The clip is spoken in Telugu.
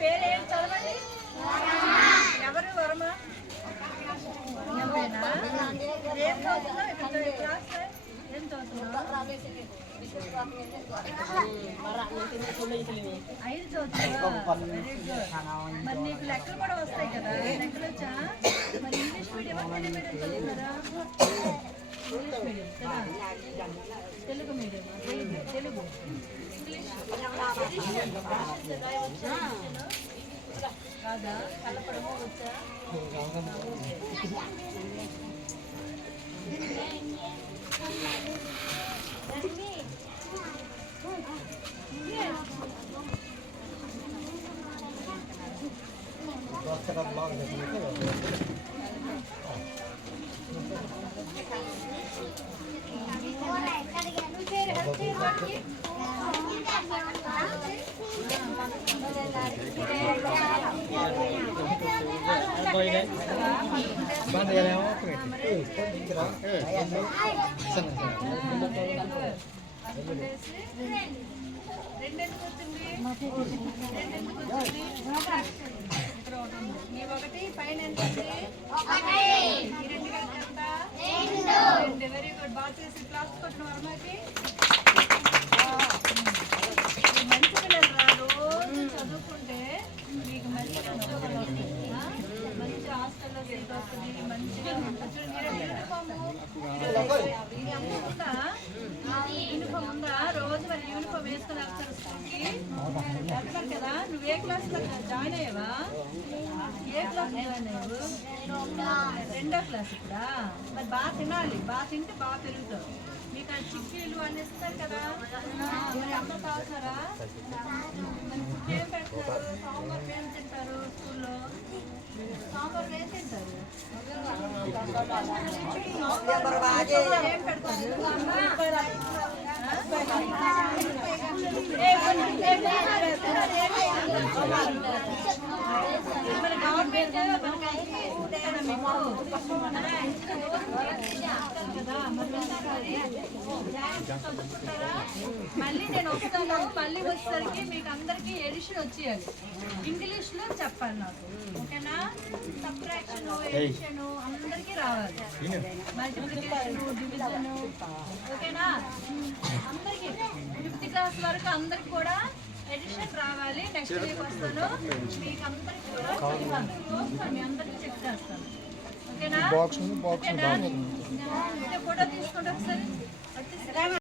పేరేం చదవండి. ఎవరు వరమా? ఏం చదువుతున్నావు? క్లాస్ ఏం చదువుతున్నావు? 5 చదువుతున్నావా? Very good. మరి నీకు లెక్కలు కూడా వస్తాయి కదా? లెక్కలు వచ్చా? మరి ఇంగ్లీష్ మీడియం తెలుగు మీడియం చదువుతారా? ఇంగ్లీష్ మీడియం కదా? తెలుగు మీడియం తెలుగు ఇంగ్లీష్ కాదా? కలపడమో వచ్చా? ఒకటి పైన వెరీ గుడ్. బాగా చేసి క్లాస్ కొట్టిన వర్మకి మంచి పిల్లలు రా. రోజు చదువుకుంటే మీకు మంచి మంచి హాస్టల్లో సీట్ వస్తుంది. మంచిగా ఉంటుంది. యూనిఫామ్ ఉందా? రోజు మరి యూనిఫామ్ వేసుకుని వస్తారు స్కూల్కి. వెళ్తారు కదా? నువ్వు ఏ క్లాస్లో జాయిన్ అయ్యావా? ఏ క్లాస్ జాయిన్ అయ్యావు? 2వ క్లాస్ ఇప్పుడా? మరి బాగా తినాలి. బాగా తింటే బాగా పెరుగుతావు. మీకు ఆ చిక్కీలు అన్నీ ఇస్తారు కదా? మరి అమ్మ తాగుతారా? మరి ఫుడ్ ఏం పెడతారు? సాంబార్ ఏం తింటారు స్కూల్లో? సాంబార్ ఏం తింటారు? ఏం పెడతారు? మళ్ళీ నేను వస్తాను. మళ్ళీ వచ్చేసరికి మీకు అందరికి ఎడిషన్ వచ్చేయాలి. ఇంగ్లీష్ లో చెప్పాలి నాకు. ఓకేనా? సబ్ట్రాక్షన్ ఎడిషన్ అందరికి రావాలి. Multiplication division. ఓకేనా? అందరికి 5th క్లాస్ వరకు అందరికి కూడా ఎడిషన్ రావాలి. నెక్స్ట్ వీక్ వస్తాను. మీకు అందరికి కూడా చదివాను. మీ అందరికి చెక్ చేస్తాను. ఓకేనా? ఫోటో తీసుకుంటే ఒకసారి